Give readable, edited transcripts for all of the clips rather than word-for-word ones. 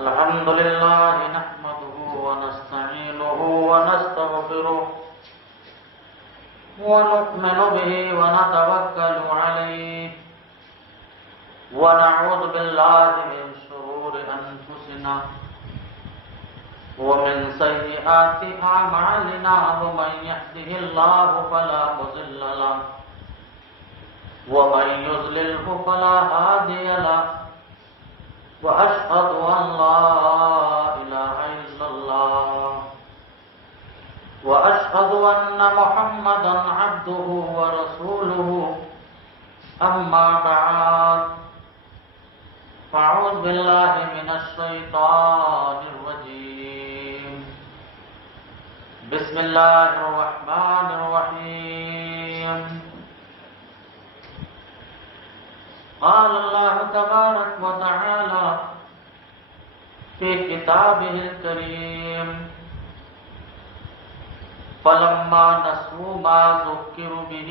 الحمد لله نحمده ونستعينه ونستغفره ونؤمن به ونتوكل عليه ونعوذ بالله من شرور أنفسنا ومن سيئات أعمالنا ومن يهده الله فلا مضل له ومن يضلله فلا هادي له وأشهد أن لا إله إلا الله وأشهد أن محمدا عبده ورسوله أما بعد فأعوذ بالله من الشيطان الرجيم بسم الله الرحمن الرحيم قال الله تبارك وتعالى في كتابه الكريم فلما نسوا ما ذكروا به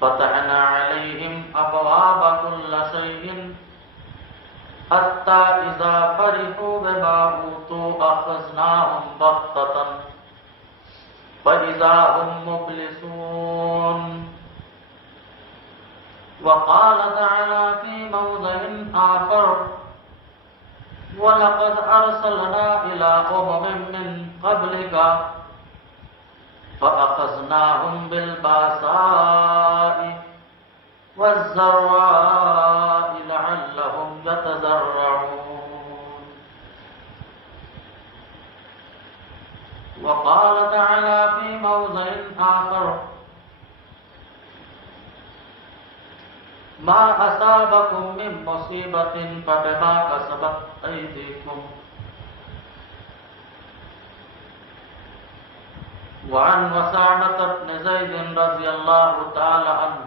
فتحنا عليهم أبواب كل شيء حتى إذا فرحوا بما أوتوا أخذناهم بغتة فإذا هم مبلسون وقال تعالى في موضع آخر ولقد أرسلنا إلى أمم من قبلك فأخذناهم بالبأساء والضراء لعلهم يتضرعون وقال تعالى في موضع آخر ما أصابكم من مصيبة فبما كسبت أيديكم وعن أسامة بن زيد رضي الله تعالى عنه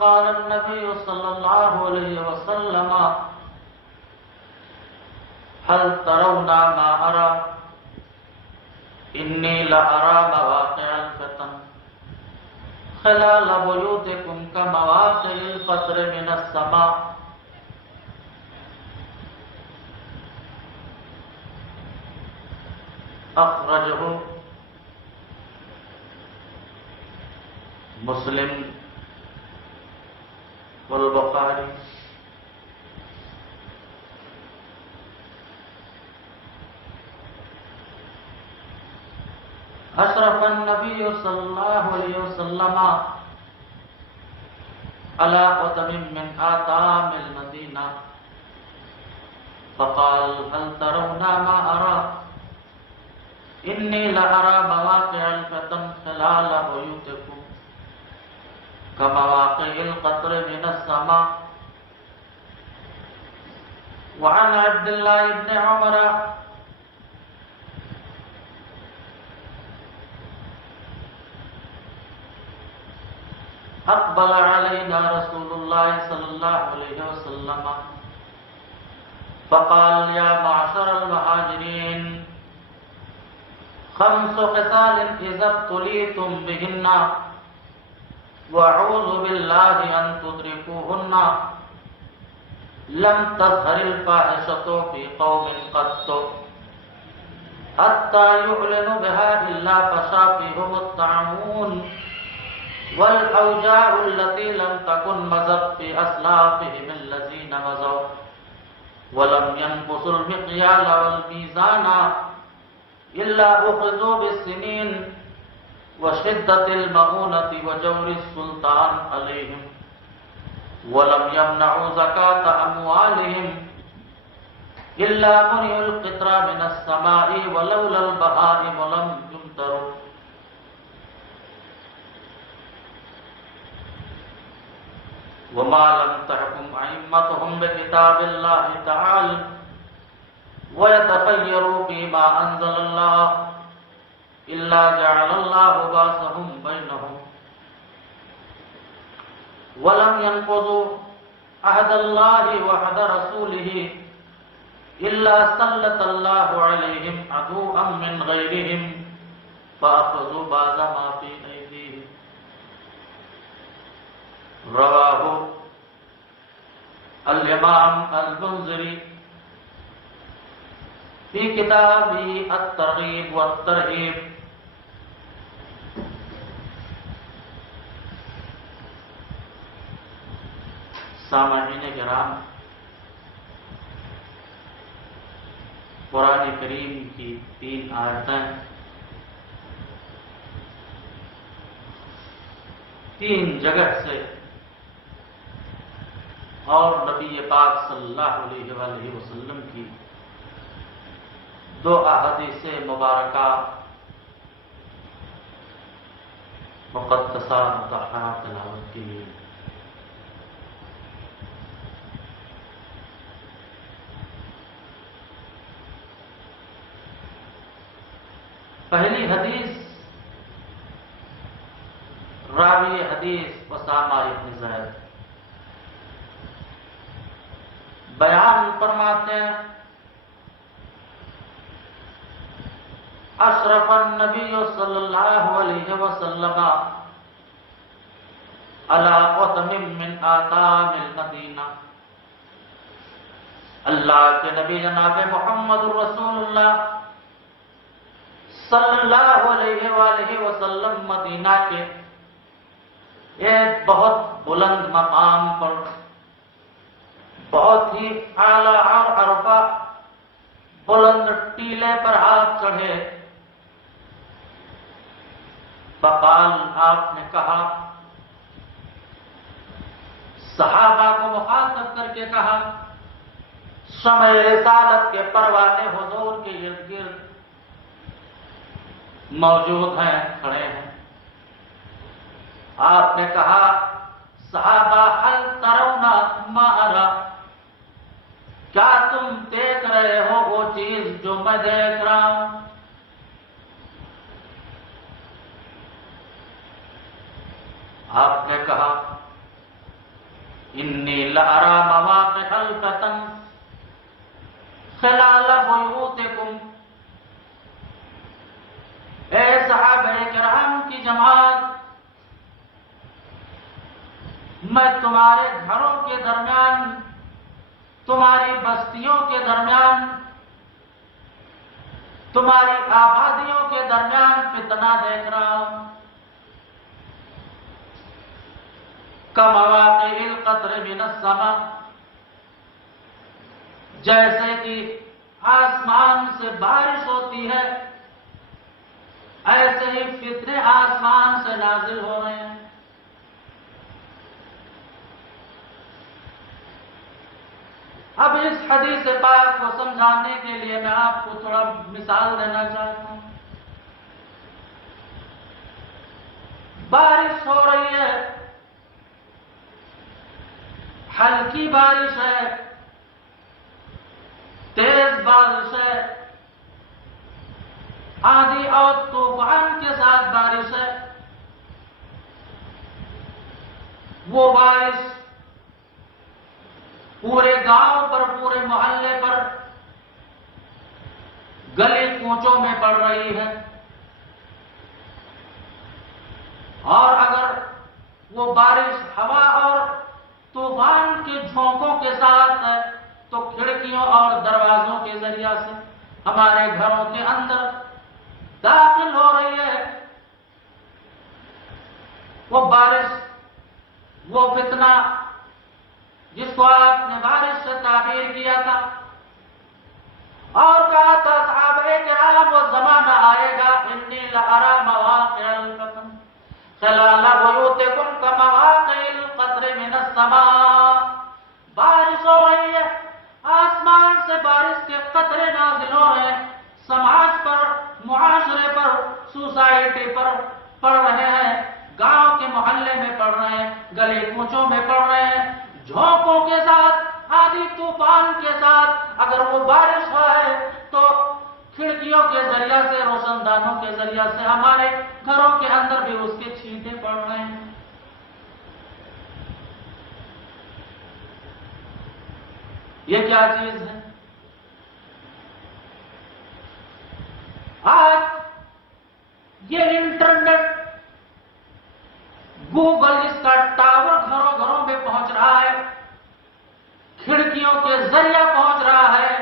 قال النبي صلى الله عليه وسلم هل ترون ما أرى إني لأرى مواقع الفتن خلال بيوتكم كمواقع القطر من السماء أخرجه مسلم والبخاري أشرف النبي صلى الله عليه وسلم على قدم من آتام المدينة فقال هل ترون ما أرى إني لأرى مواقع الفتن خلال بيوتكم كمواقع القطر من السماء وعن عبد الله بن عمر أقبل علينا رسول الله صلى الله عليه وسلم فقال يا معشر المهاجرين خمس خصال إذا ابتليتم بهن وأعوذ بالله أن تدركوهن لم تظهر الفاحشة في قوم قط حتى يعلنوا بها إلا فشا فيهم الطاعون والأوجاع التي لم تكن مضت في أسلافهم الذين مضوا ولم ينقصوا المقيال والميزان إلا أخذوا بالسنين وشدة المؤونة وجور السلطان عليهم ولم يمنعوا زكاة أموالهم إلا منعوا القطر من السماء ولولا البهائم لم يمطروا وما لم تحكم أئمتهم بكتاب الله تعالى ويتخيروا فيما أنزل الله إلا جعل الله باسهم بينهم ولم ينقضوا عهد الله وعهد رسوله إلا سلط الله عليهم عدوا من غيرهم فأخذوا بعض ما في أيديهم رواہ الامام المنذری فی کتابہ الترغیب والترہیب۔ سامعین کرام، قرآن کریم کی 3 آیتیں 3 جگہ سے اور نبی پاک صلی اللہ علیہ وآلہ وسلم کی 2 احادیث مبارکہ مقدسہ مطہرہ تلاوت کی۔ پہلی حدیث راوی حدیث اسامہ ابن زید بیان فرماتے ہیں، اشرف النبی صلی اللہ علیہ وسلم علی قدم من آتام المدینہ۔ اللہ کے نبی جناب محمد رسول اللہ صلی اللہ علیہ وآلہ وسلم مدینہ کے ایک بہت بلند مقام پر، بہت ہی اعلیٰ اور عرفہ بلند ٹیلے پر آپ چڑھے۔ فقال، آپ نے کہا، صحابہ کو مخاطب کر کے کہا، شمع رسالت کے پروانے حضور کے ارد گرد موجود ہیں، کھڑے ہیں۔ آپ نے کہا، صحابہ حل ترون ما ارى، کیا تم دیکھ رہے ہو وہ چیز جو میں دیکھ رہا ہوں؟ آپ نے کہا، انی لأرى مواقع الفتن خلال بیوتکم۔ اے صحابہ کرام کی جماعت، میں تمہارے گھروں کے درمیان، تمہاری بستیوں کے درمیان، تمہاری آبادیوں کے درمیان فتنہ دیکھ رہا ہوں۔ کمواقع القطر من السماء، جیسے کہ آسمان سے بارش ہوتی ہے، ایسے ہی فتنے آسمان سے نازل ہو رہے ہیں۔ اب اس حدیث پاک کو سمجھانے کے لیے میں آپ کو تھوڑا مثال دینا چاہتا ہوں۔ بارش ہو رہی ہے، ہلکی بارش ہے، تیز بارش ہے، آندھی اور طوفان کے ساتھ بارش ہے۔ وہ بارش پورے گاؤں پر، پورے محلے پر، گلی کوچوں میں پڑ رہی ہے۔ اور اگر وہ بارش ہوا اور طوفان کے جھونکوں کے ساتھ ہے تو کھڑکیوں اور دروازوں کے ذریعہ سے ہمارے گھروں کے اندر داخل ہو رہی ہے۔ وہ بارش، وہ فتنہ جس کو آپ نے بارش سے تعبیر کیا تھا اور کہا تھا صحابہ کرام وہ زمانہ آئے گا، انی لأری مواقع الفتن خلال بیوتکم کمواقع القطر من السماء۔ بارش ہو رہی ہے، آسمان سے بارش کے قطرے نازل ہو رہے ہیں، سماج پر، معاشرے پر، سوسائٹی پر پڑ رہے ہیں، گاؤں کے محلے میں پڑ رہے ہیں، گلی کوچوں میں پڑ رہے ہیں، جھونکوں کے ساتھ، آندھی طوفان کے ساتھ۔ اگر وہ بارش ہوا ہے تو کھڑکیوں کے ذریعہ سے، روشن دانوں کے ذریعہ سے ہمارے گھروں کے اندر بھی اس کے چھینٹے پڑ رہے ہیں۔ یہ کیا چیز ہے؟ آج یہ انٹرنیٹ، گوگل، اس کا ٹاور گھروں کے ذریعہ پہنچ رہا ہے،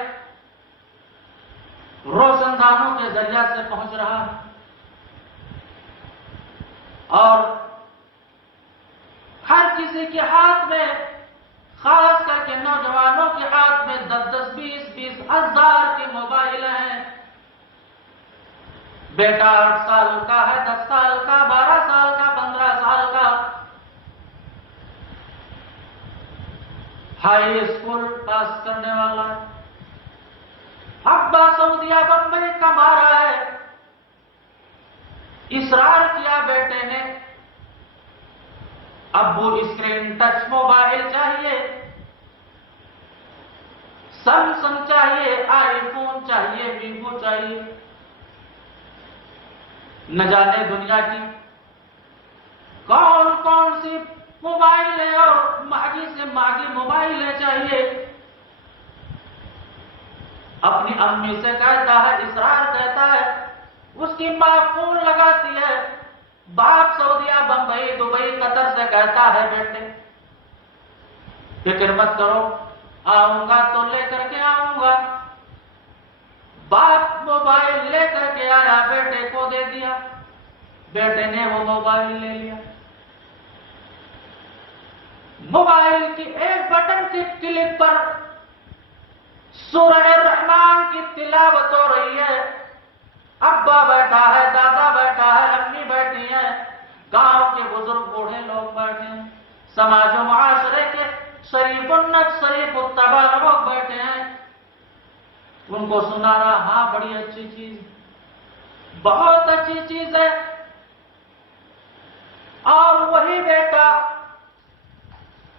روشن دانوں کے ذریعہ سے پہنچ رہا ہے، اور ہر کسی کے ہاتھ میں، خاص کر کے نوجوانوں کے ہاتھ میں 10-10 20-20 ہزار کے موبائل ہیں۔ بیٹا 8 سال کا ہے، 10 سال کا، 12 سال کا، 15 سال کا، ہائی اسکول پاس کرنے والا ہے، ابا سعودیہ بمبئی کما رہا ہے، اصرار کیا بیٹے نے، ابو اسکرین ٹچ موبائل چاہیے، سیمسنگ چاہیے، آئی فون چاہیے، ویوو چاہیے، نہ جانے دنیا کی کون کون سی موبائل ہے اور مہنگی سے مہنگی موبائل ہے چاہیے۔ اپنی امی سے کہتا ہے، اصرار کہتا ہے، اس کی ماں فون لگاتی ہے، باپ سعودیہ بمبئی دبئی قطر سے کہتا ہے، بیٹے فکر مت کرو، آؤں گا تو لے کر کے آؤں گا۔ باپ موبائل لے کر کے آیا، بیٹے کو دے دیا، بیٹے نے وہ موبائل لے لیا۔ موبائل کی ایک بٹن کی کلک پر سورہ الرحمن کی تلاوت ہو رہی ہے، ابا بیٹھا ہے، دادا بیٹھا ہے، امی بیٹھی ہیں، گاؤں کے بزرگ بوڑھے لوگ بیٹھے ہیں، سماج و معاشرے کے شریف النفس شریف الطبع لوگ بیٹھے ہیں، ان کو سنا رہا، ہاں بڑی اچھی چیز، بہت اچھی چیز ہے۔ اور وہی بیٹا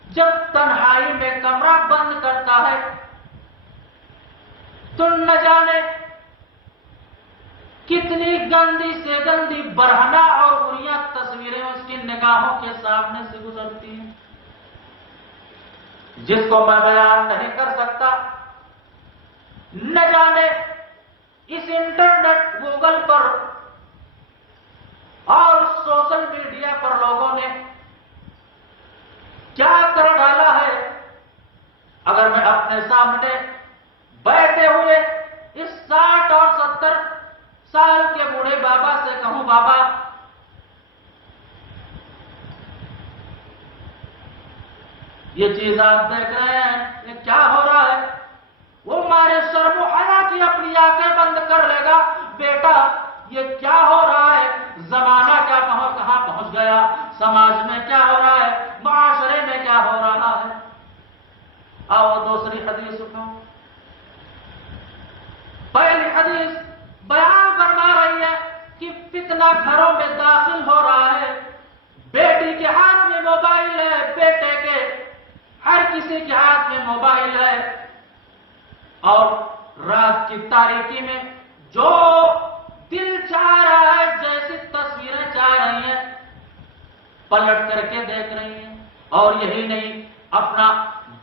جب تنہائی میں کمرہ بند کرتا ہے تو نہ جانے کتنی گندی سے گندی برہنہ اور بریاں تصویریں اس کی نگاہوں کے سامنے سے گزرتی ہیں، جس کو میں بیان نہیں کر سکتا۔ نہ جانے اس انٹرنیٹ، گوگل پر اور سوشل میڈیا پر لوگوں نے کیا کر ڈالا ہے۔ اگر میں اپنے سامنے بیٹھے ہوئے اس 60 اور 70 سال کے بوڑھے بابا سے کہوں، بابا یہ چیز آپ دیکھ رہے ہیں، یہ کیا ہو رہا ہے، وہ ہمارے شرم و حیا کی اپنی آنکھیں بند کر لے گا، بیٹا یہ کیا ہو رہا ہے، زمانہ کیا کہاں پہنچ گیا، سماج میں کیا ہو رہا ہے، معاشرے میں کیا ہو رہا ہے۔ آؤ دوسری حدیث اٹھاؤ۔ پہلی حدیث بیان فرما رہی ہے کہ فتنہ گھروں میں داخل ہو رہا ہے، بیٹی کے ہاتھ میں موبائل ہے، بیٹے کے، ہر کسی کے ہاتھ میں موبائل ہے، اور رات کی تاریکی میں جو دل چاہ رہا ہے، جیسی تصویریں چاہ رہی ہیں پلٹ کر کے دیکھ رہی ہیں، اور یہی نہیں، اپنا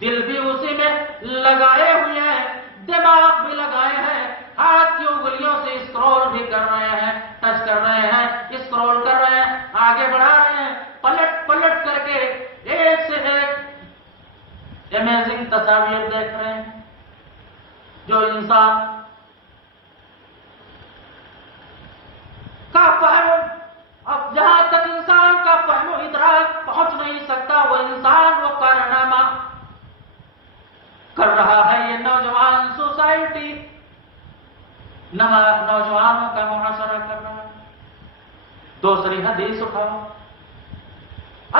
دل بھی اسی میں لگائے ہوئے ہیں، دماغ بھی لگائے ہیں، ہاتھ کی انگلیوں سے اسکرول بھی کر رہے ہیں، ٹچ کر رہے ہیں، اسکرول کر رہے ہیں، آگے بڑھا رہے ہیں، پلٹ پلٹ کر کے ایک سے ایک امیزنگ تصاویر دیکھ رہے ہیں۔ جو انسان کا فہم، اب جہاں تک انسان کا فہم و ادراک پہنچ نہیں سکتا، وہ انسان وہ کارنامہ کر رہا ہے۔ یہ نوجوان سوسائٹی، نوجوانوں کا معاشرہ کر رہا ہے۔ دوسری حدیث اٹھاؤ۔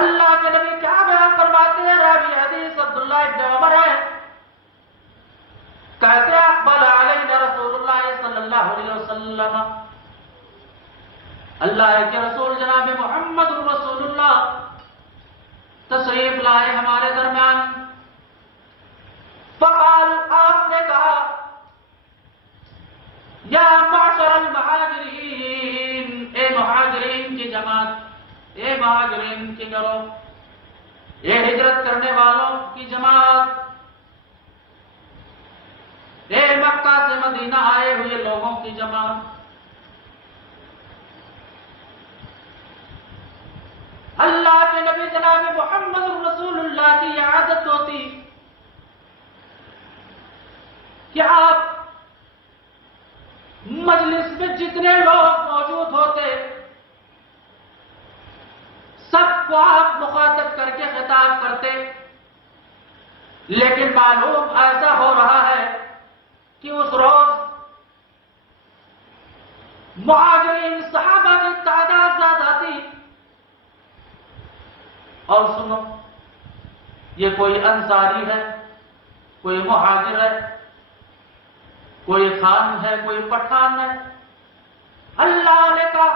اللہ کے نبی کیا بیان فرماتے ہیں؟ راوی حدیث عبداللہ ابن عمر ہے، کہتے ہیں اقبل علینا رسول اللہ صلی اللہ علیہ وسلم، اللہ کے رسول جناب محمد رسول اللہ تشریف لائے ہمارے درمیان، فقال، آپ نے کہا، یا معشر المہاجرین، اے مہاجرین کی جماعت، اے مہاجرین کی گروہ، اے ہجرت کرنے والوں کی جماعت، اے مکہ سے مدینہ آئے ہوئے لوگوں کی جماعت، اللہ کے نبی جناب محمد رسول اللہ کی عادت ہوتی کہ آپ مجلس میں جتنے لوگ موجود ہوتے سب کو آپ مخاطب کر کے خطاب کرتے، لیکن معلوم ایسا ہو رہا ہے کہ اس روز مہاجرین صحابہ کی تعداد زیادہ تھی۔ اور سنو، یہ کوئی انصاری ہے، کوئی مہاجر ہے، کوئی خان ہے، کوئی پٹھان ہے۔ اللہ نے کہا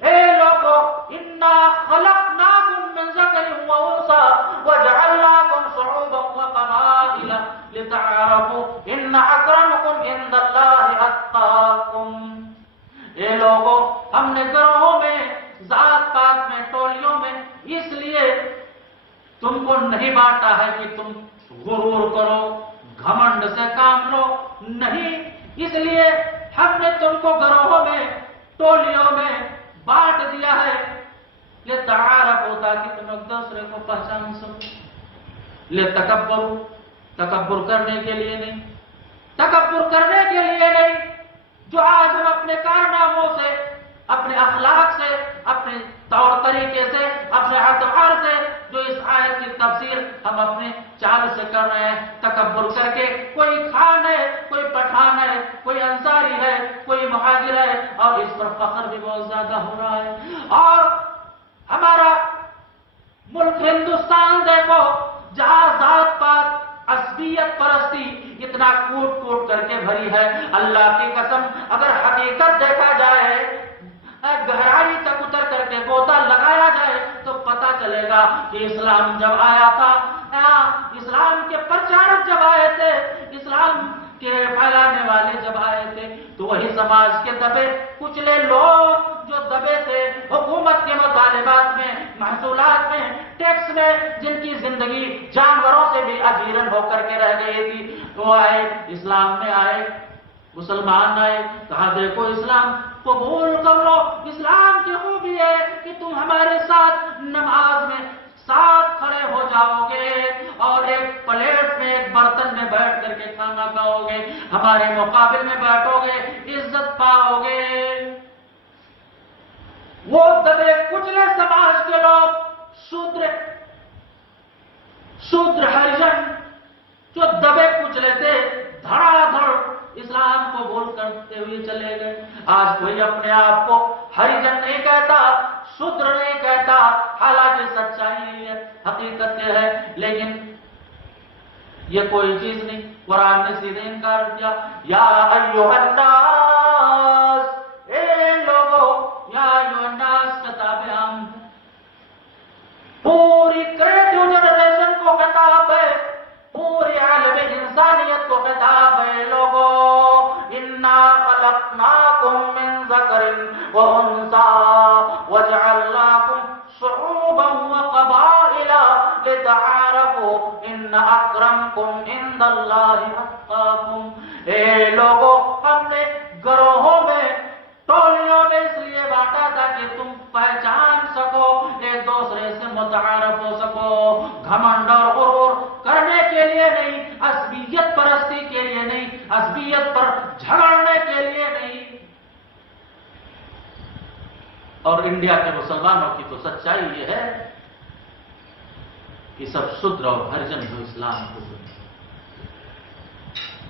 اے لوگو انا خلقناکم من ذکر و انثى وجعلناکم شعوبا وقبائل لتعارفوا ان اکرمکم عند اللہ اتقاکم۔ اے لوگو، ہم نے گروہوں میں، ذات پات میں، ٹولیوں میں اس لیے تم کو نہیں بانٹا ہے کہ تم غرور کرو، گھمنڈ سے کام لو، نہیں، اس لیے ہم نے تم کو گروہوں میں، ٹولیوں میں بانٹ دیا ہے، یہ تعارف ہوتا کہ تم ایک دوسرے کو پہچان سکو۔ لے تکبر کرنے کے لیے نہیں، تکبر کرنے کے لیے نہیں، جو آج ہم اپنے کارناموں سے، اپنے اخلاق سے، اپنے طور طریقے سے، اپنے اعتبار سے جو اس آیت کی تفسیر ہم اپنے چال سے کر رہے ہیں، تکبر کر کے کوئی خان ہے، کوئی پٹھان ہے، کوئی انصاری ہے، کوئی مہاجر ہے، اور اس پر فخر بھی بہت زیادہ ہو رہا ہے۔ اور ہمارا ملک ہندوستان دیکھو، جہاں ذات پات، عصبیت پرستی اتنا کوٹ کوٹ کر کے بھری ہے، اللہ کی قسم اگر حقیقت دیکھا جائے، گہرائی تک اتر کر کے غوطہ لگایا جائے تو پتا چلے گا کہ اسلام جب آیا تھا، اسلام کے پرچارک جب آئے تھے، اسلام کے پھیلانے والے جب آئے تھے، تو وہی سماج کے دبے کچلے لوگ جو دبے تھے حکومت کے مطالبات میں، محصولات میں، ٹیکس میں، جن کی زندگی جانوروں سے بھی اجیرن ہو کر کے رہ گئی تھی، وہ آئے، اسلام میں آئے، مسلمان آئے، کہا دیکھو اسلام قبول کر لو۔ اسلام کی خوبی ہے کہ تم ہمارے ساتھ نماز میں ساتھ کھڑے ہو جاؤ گے اور ایک پلیٹ میں، ایک برتن میں بیٹھ کر کے کھانا کھاؤ گے، ہمارے مقابل میں بیٹھو گے، عزت پاؤ گے۔ وہ دبے کچلے سماج کے لوگ، شودر ہریجن جو دبے کچلے تھے، دھڑا دھڑ اسلام کو قبول کرتے ہوئے چلے گئے۔ آج کوئی اپنے آپ کو ہریجن نہیں کہتا، شودر نہیں کہتا، حالانکہ سچائی ہے، حقیقت ہے، لیکن یہ کوئی چیز نہیں۔ قرآن نے سیدھے انکار کیا، یا ایھا الناس، اے لوگو، یا ایھا الناس خطاب عام، پوری کریٹو جنریشن کو خطاب ہے، پوری عالم انسانیت کو خطاب ہے۔ لوگو انا خلقناکم من ذکر وانثى وجعلناکم شعوبا وقبائل لتعارفوا ان اکرمکم عند اللہ اتقاکم۔ اے لوگو، ہم نے گروہوں میں، ٹولیوں میں اس لیے بانٹا تھا کہ تم پہچان سکو، ایک دوسرے سے متعارف ہو سکو، گھمنڈ اور غرور کرنے کے لیے نہیں، عصبیت پرستی کے لیے نہیں، عصبیت پر جھگڑنے کے لیے نہیں۔ اور انڈیا کے مسلمانوں کی تو سچائی یہ ہے کہ سب شودر اور ہریجن جو اسلام کو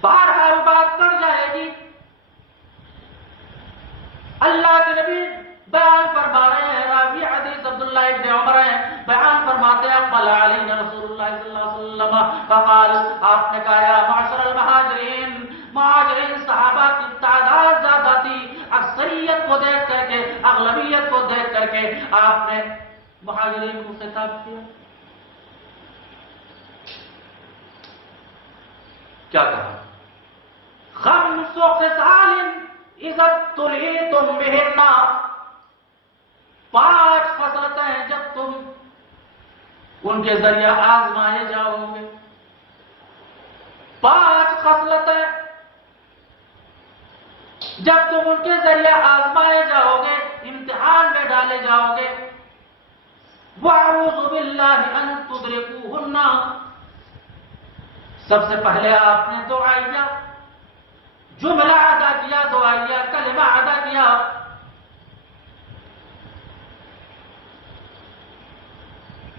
بہرحال بات کر جائے گی۔ اللہ کے نبی بیان فرما رہے ہیں، راوی حدیث عبداللہ ابن عمر ہیں، بیان فرماتے ہیں، اقبل علینا رسول اللہ صلی اللہ علیہ وسلم فقال، آپ نے کہا یا معاشر المہاجرین، مہاجرین صحابہ کی تعداد زیادہ تھی، اکثریت کو دیکھ کر کے، اغلبیت کو دیکھ کر کے آپ نے مہاجرین کو خطاب کیا۔ کیا کہا؟ خمس خصال اذا ابتلیتم بہن، 5 خصلتیں جب تم ان کے ذریعہ آزمائے جاؤ گے، 5 خصلتیں جب تم ان کے ذریعہ آزمائے جاؤ گے، امتحان میں ڈالے جاؤ گے، وَأَعُوذُ بِاللَّهِ أَن تُدْرِكُوهُنَّ، سب سے پہلے آپ نے دعائیہ جملہ ادا کیا، دعائیہ کلمہ ادا کیا،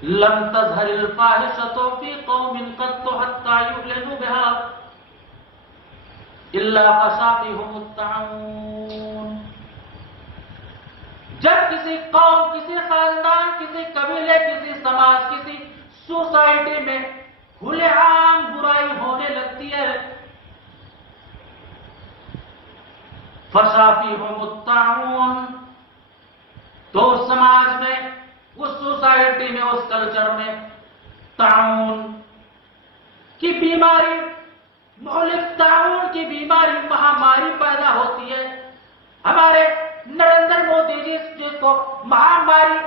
لم تظہر الفاحشۃ فی قوم قط حتى يعلنوا بها الا فشا فیہم الطاعون۔ جب کسی قوم، کسی خاندان، کسی قبیلے، کسی سماج، کسی سوسائٹی میں کھلے عام برائی ہونے لگتی ہے، فشا فیہم الطاعون، تو اس سماج میں، اس سوسائٹی میں، اس کلچر میں طاعون کی بیماری، مہلک طاعون کی بیماری، مہاماری پیدا ہوتی ہے۔ ہمارے نریندر مودی جی جس کو مہاماری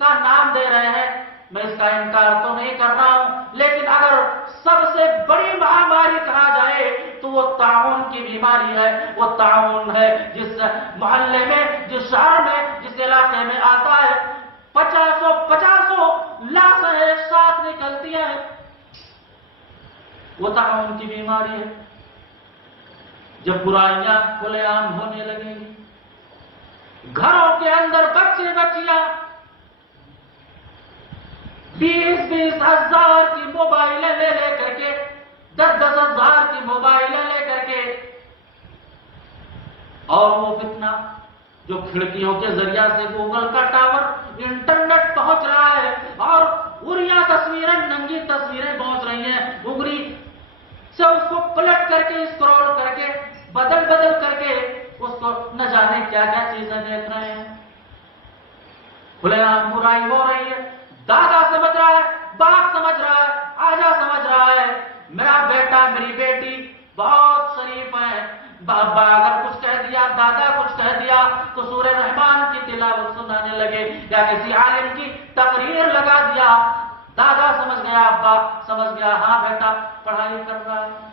کا نام دے رہے ہیں، میں اس کا انکار تو نہیں کر رہا ہوں، لیکن اگر سب سے بڑی مہاماری کہا جائے تو وہ طاعون کی بیماری ہے۔ وہ طاعون ہے جس محلے میں، جس شہر میں، جس علاقے میں آتا ہے، 50 لاشیں ایک ساتھ نکلتی ہیں، وہ طاعون کی بیماری ہے۔ جب برائیاں کھلے عام ہونے لگیں گی، گھروں کے اندر بچے بچیاں 20 ہزار کی موبائلیں لے کر کے، 10 ہزار کی موبائلیں لے کر کے، اور وہ فتنہ جو کھڑکیوں کے ذریعہ سے گوگل کا ٹاور، انٹرنیٹ پہنچ رہا ہے، اور اڑیا تصویریں، ننگی تصویریں پہنچ رہی ہیں، انگلی سے اس کو پلٹ کر کے، اسکرول کر کے، بدل کر کے اس کو نہ جانے کیا کیا چیزیں دیکھ رہے ہیں۔ کھلے عام برائی ہو رہی ہے، دادا سمجھ رہا ہے، باپ سمجھ رہا ہے، آجا سمجھ رہا ہے، میرا بیٹا، میری بیٹی بہت شریف ہے، بابا اگر کچھ کہہ دیا، دادا کچھ کہہ دیا تو سورہ رحمان کی تلاوت سنانے لگے، یا کسی عالم کی تقریر لگا دیا، دادا سمجھ گیا، ابا سمجھ گیا، ہاں بیٹا پڑھائی کر رہا ہے۔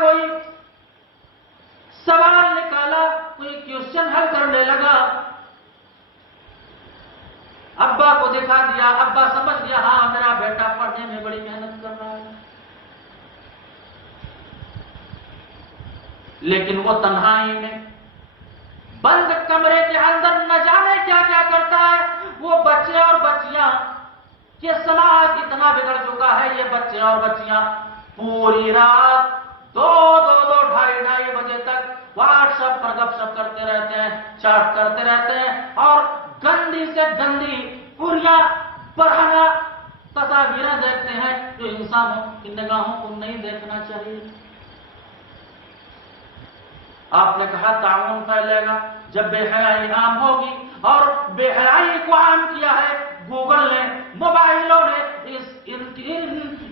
کوئی سوال نکالا، کوئی کوشچن حل کرنے لگا، ابا کو دکھا دیا، ابا سمجھ گیا، ہاں میرا بیٹا پڑھنے میں بڑی محنت کر رہا ہے۔ لیکن وہ تنہائی میں، بند کمرے کے اندر نہ جانے کیا کیا کرتا ہے۔ وہ بچے اور بچیاں، یہ سماج اتنا بگڑ چکا ہے، یہ بچے اور بچیاں پوری رات 2-2 2:30 بجے تک واٹس ایپ پر گپ شپ کرتے رہتے ہیں، چیٹ کرتے رہتے ہیں، اور گندی سے گندی پوریا برہنہ تصاویریں دیکھتے ہیں جو انسانوں کی نگاہوں کو نہیں دیکھنا چاہیے۔ آپ نے کہا طاعون پھیلے گا جب بے حیائی عام ہوگی، اور بے حیائی کو عام کیا ہے گوگل نے، موبائلوں نے،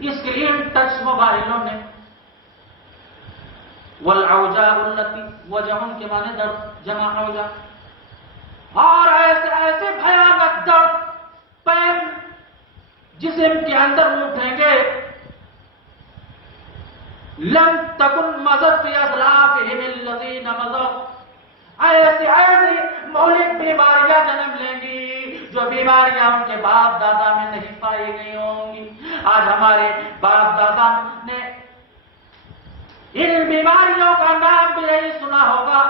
اسکرین ٹچ موبائلوں نے۔ والعوجاء التي، وجہ کے معنی درد، جمع اوجاع، اور ایسے بھیانک درد پین جسم کے اندر اٹھیں گے، لم تکن مضت فی اسلافہم الذین مضوا، ایسی مہلک بیماریاں جنم لیں گی جو بیماریاں ان کے باپ دادا میں نہیں پائی گئی ہوں گی۔ آج ہمارے باپ دادا نے ان بیماریوں کا نام بھی نہیں سنا ہوگا،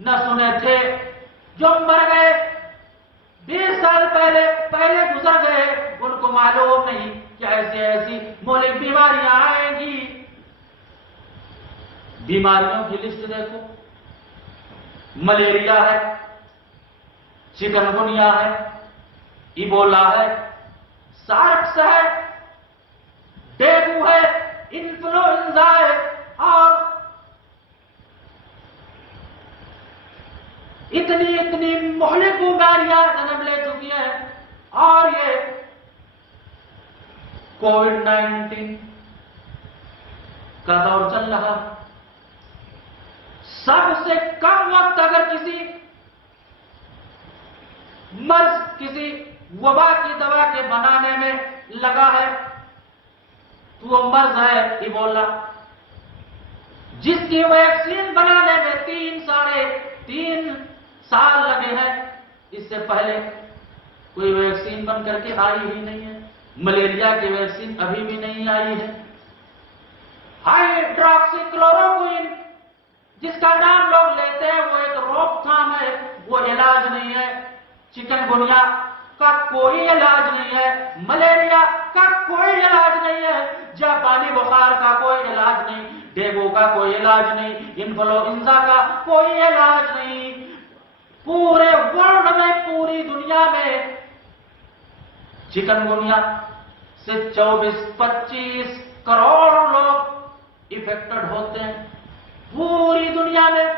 نہ سنے تھے، جو مر گئے 20 سال پہلے گزر گئے، ان کو معلوم نہیں کہ ایسی مہلک بیماریاں آئیں گی۔ بیماریوں کی لسٹ دیکھو، ملیریا ہے، چکن گنیا ہے، ایبولا ہے، سارس ہے، ڈینگو ہے، انفلوئنزا ہے، اور اتنی مہلک بیماریاں جنم لے چکی ہیں۔ اور یہ کووڈ-19 کا دور چل رہا، سب سے کم وقت اگر کسی مرض، کسی وبا کی دوا کے بنانے میں لگا ہے تو وہ مرض ہے ایبولا، جس کی ویکسین بنانے میں 3 سال لگے ہیں۔ اس سے پہلے کوئی ویکسین بن کر کے آئی ہی نہیں ہے۔ ملیریا کی ویکسین ابھی بھی نہیں آئی ہے۔ ہائیڈراکسی کلوروکوئن جس کا نام لوگ لیتے ہیں وہ ایک روک تھام ہے، وہ علاج نہیں ہے۔ چکن گنیا کا کوئی علاج نہیں ہے، ملیریا کا کوئی علاج نہیں ہے، جاپانی بخار کا کوئی علاج نہیں، ڈینگو کا کوئی علاج نہیں، انفلوئنزا کا کوئی علاج نہیں۔ پورے ورلڈ میں، پوری دنیا میں چکن گنیا سے 24-25 کروڑ لوگ افیکٹڈ ہوتے ہیں۔ پوری دنیا میں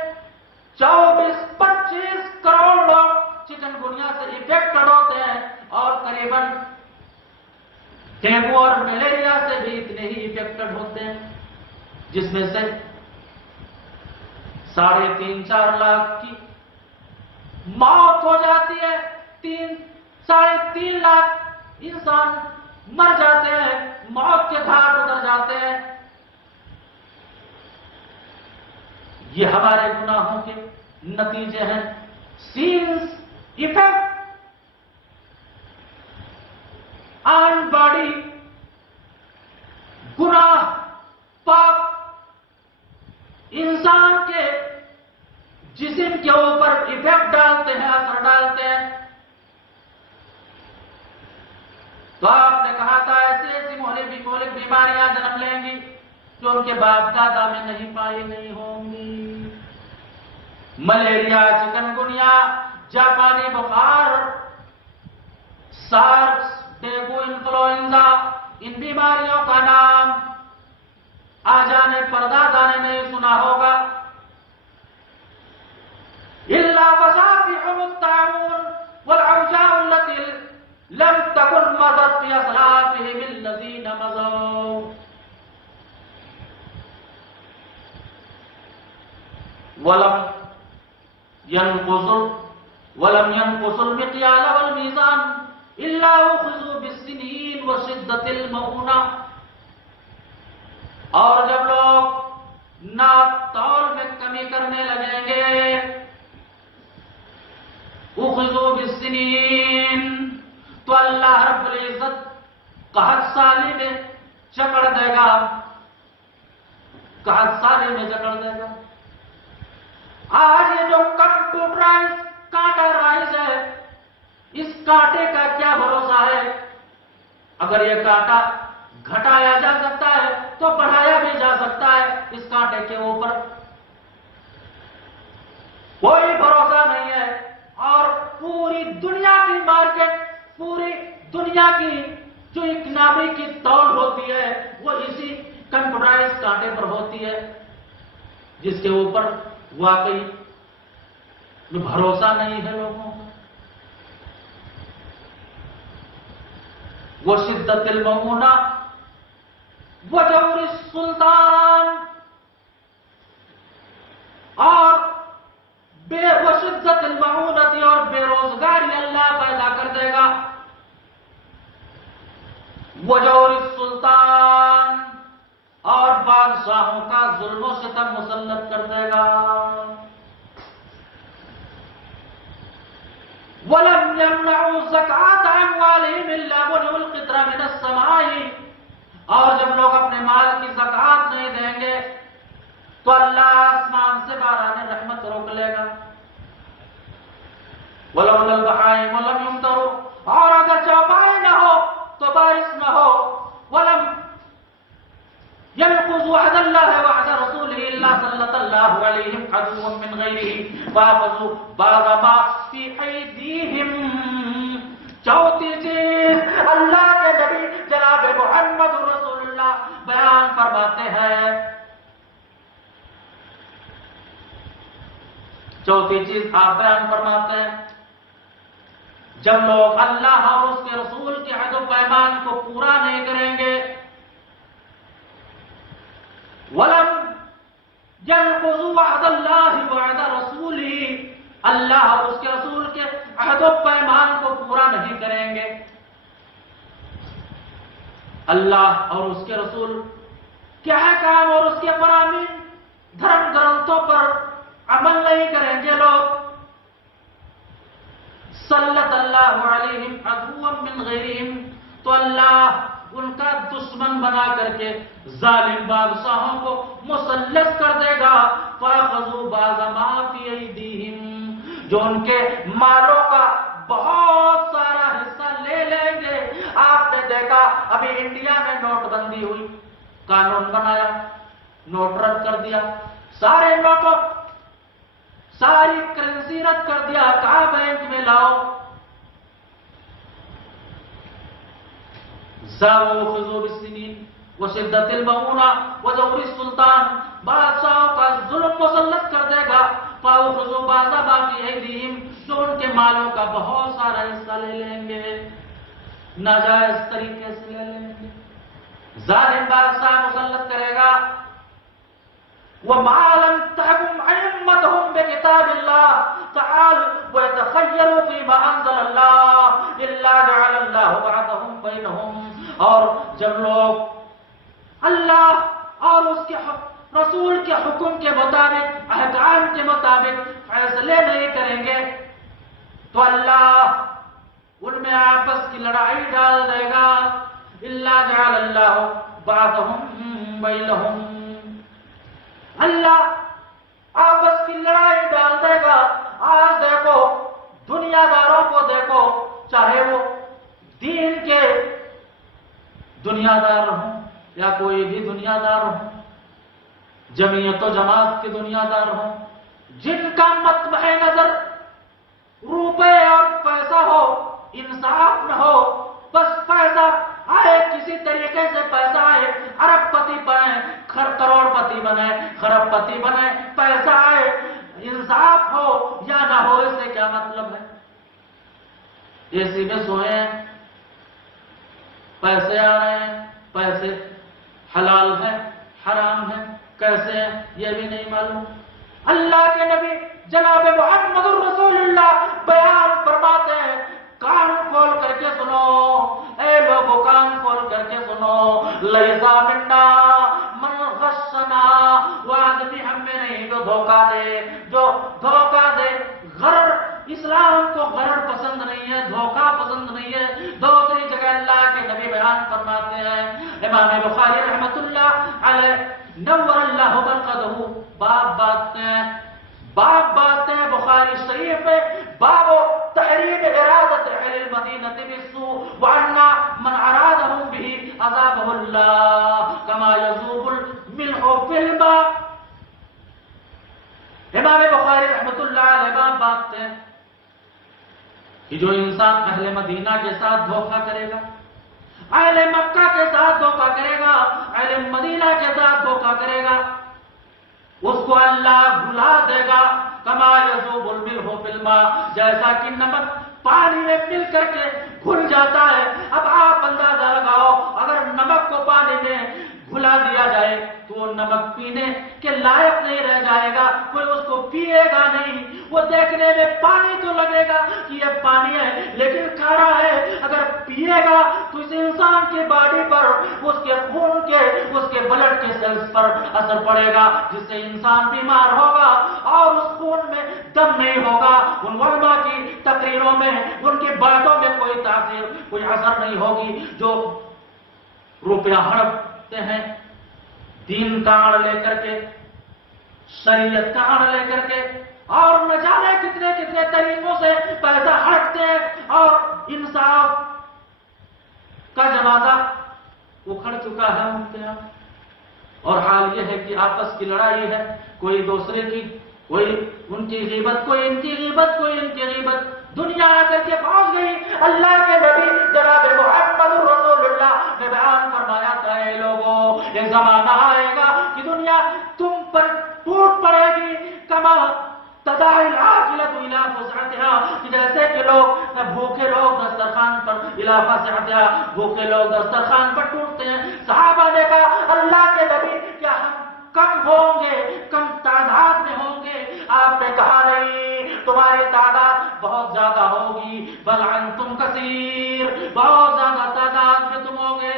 24-25 کروڑ لوگ چکن گنیا سے افیکٹڈ ہوتے ہیں، اور قریباً ڈینگو اور ملیریا سے بھی اتنے ہی افیکٹڈ ہوتے ہیں، جس میں سے 3.5-4 لاکھ کی موت ہو جاتی ہے، 3-3.5 لاکھ انسان مر جاتے ہیں، موت کے گھاٹ اتر جاتے ہیں۔ یہ ہمارے گناہوں کے نتیجے ہیں۔ سینس افیکٹ آن باڈی، گناہ پاپ انسان کے جسم کے اوپر افیکٹ ڈالتے ہیں، اثر ڈالتے ہیں۔ تو آپ نے کہا تھا ایسی ایسی مہلک بیماریاں جنم لیں گی جو ان کے باپ دادا میں نہیں پائی نہیں ہوں گی۔ ملیریا، چکن گنیا، جاپانی بخار، سارس، ڈینگو، انفلوئنزا، ان بیماریوں کا نام آجانے پردادا نے نہیں سنا ہوگا۔ إلا مصابيحهم الطاعون والأوجاع التي لم تكن مضت في أسلافهم الذين مضوا ولم ينقصوا المقيال والميزان إلا أخذوا بالسنين وشدة المؤونة۔ اور جب لوگ ناپ تول میں کمی کرنے لگیں گے، اخذوا بالسنین، تو اللہ رب العزت قحط سالی میں جکڑ دے گا، قحط سالی میں جکڑ دے گا۔ آج یہ جو کمپیوٹرائز کانٹا رائز ہے، اس کانٹے کا کیا بھروسہ ہے؟ اگر یہ کانٹا گھٹایا جا سکتا ہے تو بڑھایا بھی جا سکتا ہے، اس کانٹے کے اوپر کوئی بھروسہ نہیں ہے۔ اور پوری دنیا کی مارکیٹ، پوری دنیا کی جو اکنامی کی تول ہوتی ہے وہ اسی کمپیوٹرائز کانٹے پر ہوتی ہے، جس کے اوپر واقعی بھروسہ نہیں ہے لوگوں کو۔ وہ شدت المؤونہ، وہ جور السلطان، اور وہ شدت المعونتی اور بے روزگاری اللہ پیدا کر دے گا۔ وہ جور السلطان، اور بادشاہوں کا ظلم و ستم مسلط کر دے گا۔ وَلَمْ يَمْنَعُوا زَكَاةَ أَمْوَالِهِمْ إِلَّا مُنِعُوا الْقِطْرَ مِنَ السَّمَاءِ۔ اور جب لوگ اپنے مال کی زکوٰۃ نہیں دیں گے تو اللہ آسمان سے باران رحمت روک لے گا۔ وَلَوْلَا الْبَهَائِمُ لَمْ يُمْطَرُوا، اور اگر چوپائے نہ ہو تو بارش نہ ہو۔ وَلَمْ يَنْقُضُوا عَهْدَ اللَّهِ وَعْدَ رَسُولِهِ إِلَّا سَلَّطَ اللَّهُ عَلَيْهِمْ عَدُوًّا مِّنْ غَيْرِهِ فَأَخَذُوا بَعْضَ مَا فِي أَيْدِيهِمْ۔ چوتھی چیز اللہ کے نبی جناب محمد رسول اللہ بیان فرماتے ہیں، چوتھی چیز آپ بیان فرماتے ہیں، جب لوگ اللہ اور اس کے رسول کے عہد و پیمان کو پورا نہیں کریں گے، وَلَمْ يَنْقُضُوا عَهْدَ اللَّهِ وَعْدَ رَسُولِهِ، اللہ اور اس کے رسول کے عہد و پیمان کو پورا نہیں کریں گے، اللہ اور اس کے رسول کے احکام اور اس کے فرامین دھرم گرنتھوں پر عمل نہیں کریں گے لوگ، سلط اللہ علیہم عدوا من غیرہم، تو اللہ ان کا دشمن بنا کر کے ظالم بادشاہوں کو مسلط کر دے گا. فَأَخَذُوا بَعْضَ مَا فِي أَيْدِيهِمْ جو ان کے مالوں کا بہت سارا حصہ لے لیں گے. آپ نے دیکھا ابھی انڈیا میں نوٹ بندی ہوئی، قانون بنایا، نوٹ رد کر دیا، سارے نوٹوں ساری کرنسی رد کر دیا. کہاں بینک میں لاؤ. ذَوْقُوا بِالسِّنِينَ وَشِدَّةِ الْمَؤُونَةِ وَجَوْرِ السُّلْطَانِ بادشاہوں کا ظلم مسلط کر دے گا. فَأَخَذُوا بَعْضَ مَا فِي أَيْدِيهِمْ جو ان کے مالوں کا بہت سارا حصہ لے لیں گے، ناجائز طریقے سے لے لیں گے. ظالم بادشاہ مسلط کرے گا. وَمَا لَمْ تَحْكُمْ أَئِمَّتُهُمْ بِكِتَابِ اللَّهِ تَعَالَوْا وَيَتَخَيَّرُوا فِي مَا أَنزَلَ اللَّهُ إِلَّا جَعَلَ اللَّهُ بَعْضَهُمْ بَيْنَهُمْ اور جب لوگ اللہ اور اس کے رسول کے حکم کے مطابق، احکام کے مطابق فیصلے نہیں کریں گے تو اللہ ان میں آپس کی لڑائی ڈال دے گا. الا جعل اللہ بعضهم بینہم اللہ آپس کی لڑائی ڈال دے گا. آج دیکھو دنیا داروں کو دیکھو، چاہے وہ دین کے دنیا دار ہوں یا کوئی بھی دنیا دار ہوں، جمعیت و جماعت کے دنیا دار ہوں، جن کا مطمع نظر روپے اور پیسہ ہو، انصاف نہ ہو، بس پیسہ آئے، کسی طریقے سے پیسہ آئے، ارب پتی بنے، کروڑ پتی بنے، خرب پتی بنے، پیسہ آئے، انصاف ہو یا نہ ہو، اس سے کیا مطلب ہے. اے سی میں سوئے ہیں، پیسے آ رہے ہیں، پیسے حلال ہیں حرام ہیں، کیسے ہیں یہ بھی نہیں معلوم. اللہ کے نبی جناب محمد الرسول اللہ بیان فرماتے ہیں، کان کھول کر کے سنو اے لوگوں، کان کھول کر کے سنو، لیسا منا من غشنا، وہ آدمی ہم میں نہیں جو دھوکہ دے، جو دھوکہ دے. غرر، اسلام کو غرر پسند نہیں ہے، دھوکہ پسند نہیں ہے. دوسری جگہ اللہ کے نبی بیان فرماتے ہیں، امام بخاری رحمۃ اللہ علیہ نور اللہ برکتہ، باب باتیں بخاری شریف میں، باب تحریم ارادت اہل المدینہ بالسوء وعنا من ارادهم به عذابه اللہ کما یذوب الملح فی الماء. امام بخاری رحمۃ اللہ علیہ باب باتیں کہ جو انسان اہل مدینہ کے ساتھ دھوکہ کرے گا، اہل مکہ کے ساتھ دھوکہ کرے گا، اہل مدینہ کے ساتھ دھوکہ کرے گا، اس کو اللہ بھلا دے گا. کما یذوب الملح فی الماء، جیسا کہ نمک پانی میں مل کر کے گھل جاتا ہے. اب آپ اندازہ لگاؤ، اگر نمک کو پانی میں گھلا دیا جائے تو وہ نمک پینے کے لائق نہیں رہ جائے گا، کوئی اس کو پیے گا نہیں. وہ دیکھنے میں پانی تو لگے گا کہ یہ پانی ہے لیکن کھارا ہے. اگر پیے گا تو اس انسان کی باڈی پر، اس کے خون کے، اس کے بلڈ کے سیلز پر اثر پڑے گا، جس سے انسان بیمار ہوگا اور اس خون میں دم نہیں ہوگا. ان علماء کی تقریروں میں، ان کی باتوں میں کوئی تاثیر، کوئی اثر نہیں ہوگی. جو روپیہ ہڑپتے ہیں دین کا آڑ لے کر کے، شریعت کا آڑ لے کر کے، اور نہ جانے کتنے کتنے طریقوں سے پیسہ ہڑپتے ہیں، اور انصاف کا جنازہ اکھڑ چکا ہے ان کے یہاں. اور حال یہ ہے کہ آپس کی لڑائی ہے، کوئی دوسرے کی، کوئی ان کی غیبت، کوئی ان کی غیبت، کوئی ان کی غیبت. دنیا آ کر کے پہنچ گئی. اللہ کے نبی جناب محمد رسول اللہ نے بیان فرمایا تھا، اے لوگوں، ایک زمانہ آئے گا کہ دنیا تم پر ٹوٹ پڑے گی. کما تداعی العاقلۃ الی فسحتها، کہ جیسے کہ لوگ بھوکے لوگ دسترخوان پر، الی فسحتها، بھوکے لوگ دسترخوان پر ٹوٹتے ہیں. صحابہ نے کہا، اللہ کے نبی کیا ہم کم ہوں گے، کم تعداد میں ہوں گے؟ آپ نے کہا نہیں، تمہاری تعداد بہت زیادہ ہوگی. بل انتم کثیر، بہت زیادہ تعداد میں تم ہوگے.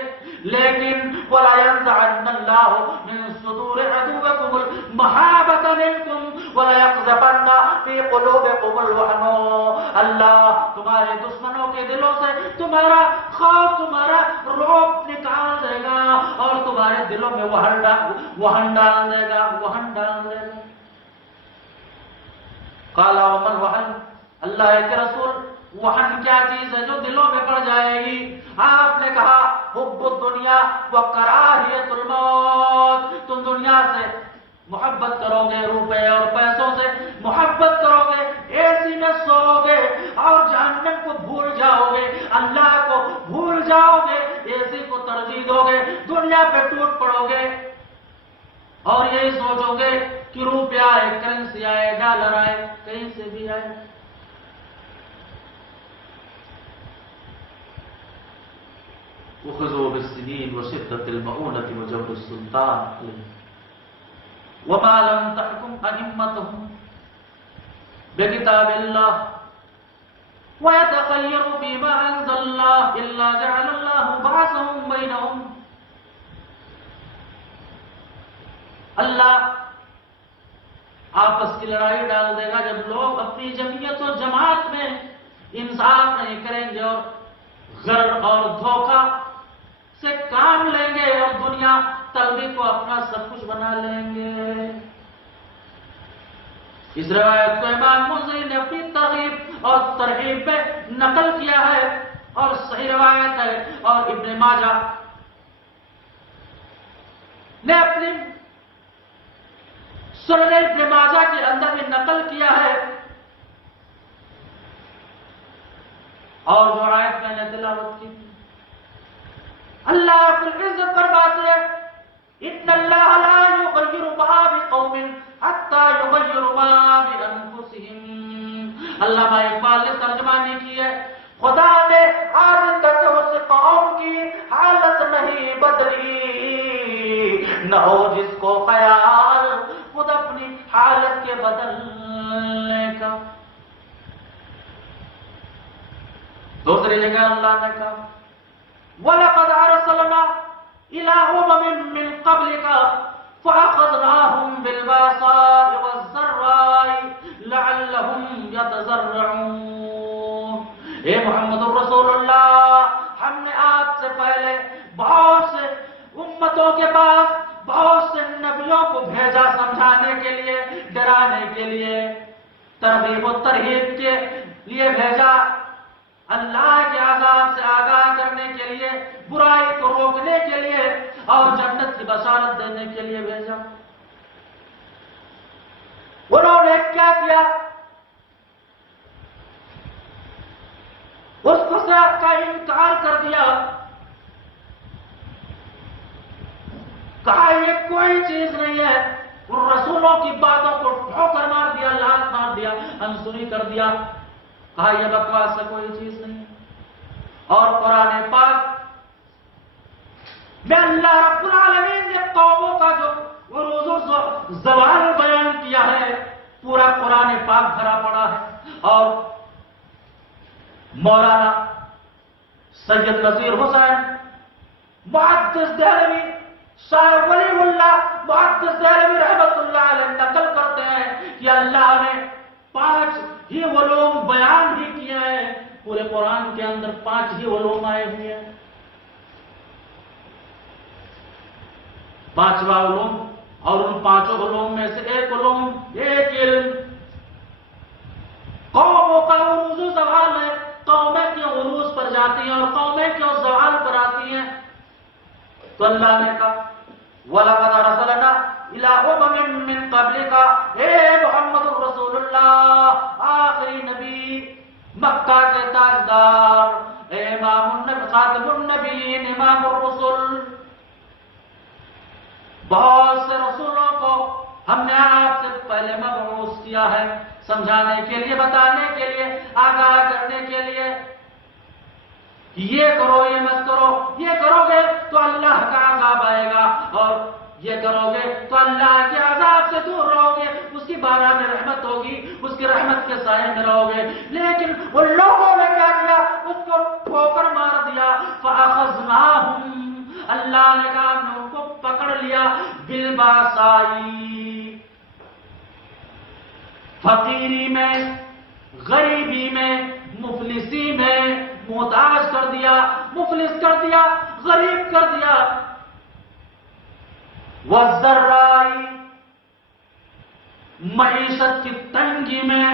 لیکن وَلَا يَنزَعَنَّ اللَّهُ مِن صُدُورِ عَدُوِّكُمُ الْمَحَابَّةَ مِنكُمْ وَلَيَقْذَفَنَّ فِي قُلُوبِكُمُ الْوَهْنُ، اللہ تمہارے دشمنوں کے دلوں سے تمہارا خوف، تمہارا رعب نکال دے گا اور تمہارے دلوں میں وہن ڈال دے گا، وہن ڈال دے گا۔ قَالَ وَمَا الْوَهْنُ، اللہ کے رسول وہن کیا چیز ہے جو دلوں میں پڑ جائے گی؟ آپ نے کہا حب الدنیا وکراہیت الموت، تم دنیا سے محبت کرو گے، روپے اور پیسوں سے محبت کرو گے، اے سی میں سو گے اور جہنم کو بھول جاؤ گے، اللہ کو بھول جاؤ گے، اے سی کو ترجیح دو گے، دنیا پہ ٹوٹ پڑو گے اور یہی سوچو گے کہ روپیہ آئے، کرنسی آئے، ڈالر آئے، کہیں سے بھی آئے۔ وَخُذُوا بِالسِّنِينِ وَشِدَّةِ الْمَؤُونَةِ وَجَوْرِ السُّلْطَانِ وَمَا لَمْ تَحْكُمْ أَئِمَّتُهُمْ بِكِتَابِ اللَّهِ وَيَتَخَيَّرُوا فِيمَا أَنزَلَ اللَّهُ إِلَّا جَعَلَ اللَّهُ بَعْثَهُمْ بَيْنَهُمْ، اللہ آپس کی لڑائی ڈال دے گا جب لوگ اپنی جمعیت و جماعت میں انصاف نہیں کریں گے اور غرر اور دھوکہ سے کام لیں گے اور دنیا طلبی کو اپنا سب کچھ بنا لیں گے۔ اس روایت کو امام منذری نے اپنی ترغیب اور ترغیب میں نقل کیا ہے اور صحیح روایت ہے، اور ابن ماجہ نے اپنی سنن ابن ماجہ کے اندر بھی نقل کیا ہے، اور جو آیت میں نے تلاوت کی اللہ رب العزت فرماتے ہیں ان اللہ لا یغیر ما بقوم حتی یغیروا ما بانفسہم۔ علامہ اقبال نے ترجمہ نہیں کی ہے، خدا نے آج تک اس قوم کی حالت نہیں بدلی، نہ ہو جس کو خیال خود اپنی حالت کے بدلنے کا۔ دوسری جگہ اللہ نے کہا وَلَقَدْ أَرْسَلْنَا إِلَىٰ أُمَمٍ مِّن قَبْلِكَ فَأَخَذْنَاهُم بِالْبَأْسَاءِ وَالضَّرَّاءِ لَعَلَّهُمْ يَتَضَرَّعُونَ۔ اے محمد رسول اللہ، ہم نے آپ سے پہلے بہت سے امتوں کے پاس بہت سے نبیوں کو بھیجا، سمجھانے کے لیے، ڈرانے کے لیے، ترغیب و ترہیب کے لیے بھیجا، اللہ کے عذاب سے آگاہ کرنے کے لیے، برائی کو روکنے کے لیے اور جنت کی بشارت دینے کے لیے بھیجا۔ انہوں نے کیا کیا؟ اس کا انکار کر دیا، کہا یہ کوئی چیز نہیں ہے، رسولوں کی باتوں کو ٹھوکر مار دیا، لات مار دیا، انسنی کر دیا، کہا یہ بکواس سے کوئی چیز نہیں۔ اور قرآن پاک میں اللہ رب العالمین نے قوموں کا جو عروج و زوال بیان کیا ہے، پورا قرآن پاک بھرا پڑا ہے۔ اور مولانا سید نذیر حسین محدث دہلوی، شاہ ولی اللہ محدث دہلوی رحمت اللہ علیہ نقل کرتے ہیں کہ اللہ نے 5 ہی علوم بیان ہی کیا ہے، پورے قرآن کے اندر 5 ہی علوم آئے ہوئے ہیں۔ 5واں علوم، اور ان 5 علوم میں سے ایک علوم، ایک علم قوموں کا عروج و زوال ہے، قومیں کیوں عروج پر جاتی ہیں اور قومیں کیوں زوال پر آتی ہیں؟ تو اللہ نے کہا وَلَقَدْ أَرْسَلْنَا إِلَىٰ أُمَمٍ مِّن قَبْلِكَ، اے محمد رسول اللہ، آخری نبی، مکہ کے تاجدار، اے امام النبی، خاتم النبیین، امام الرسل، بہت سے رسولوں کو ہم نے آپ سے پہلے مبعوث کیا ہے، سمجھانے کے لیے، بتانے کے لیے، آگاہ کرنے کے لیے، یہ کرو، یہ مت کرو، یہ کرو گے تو اللہ کا عذاب آئے گا، اور یہ کرو گے تو اللہ کے عذاب سے دور رہو گے، اس کی بارہ میں رحمت ہوگی، اس کی رحمت کے سائے میں رہو گے۔ لیکن ان لوگوں نے کیا کیا؟ اس کو ٹھوکر مار دیا، فَأَخَذْنَاهُمْ، اللہ نے کہا ہم نے ان کو پکڑ لیا، بالباسائی، فقیری میں، غریبی میں، مفلسی میں محتاج کر دیا، مفلس کر دیا، غریب کر دیا۔ والذرائی، معیشت کی تنگی میں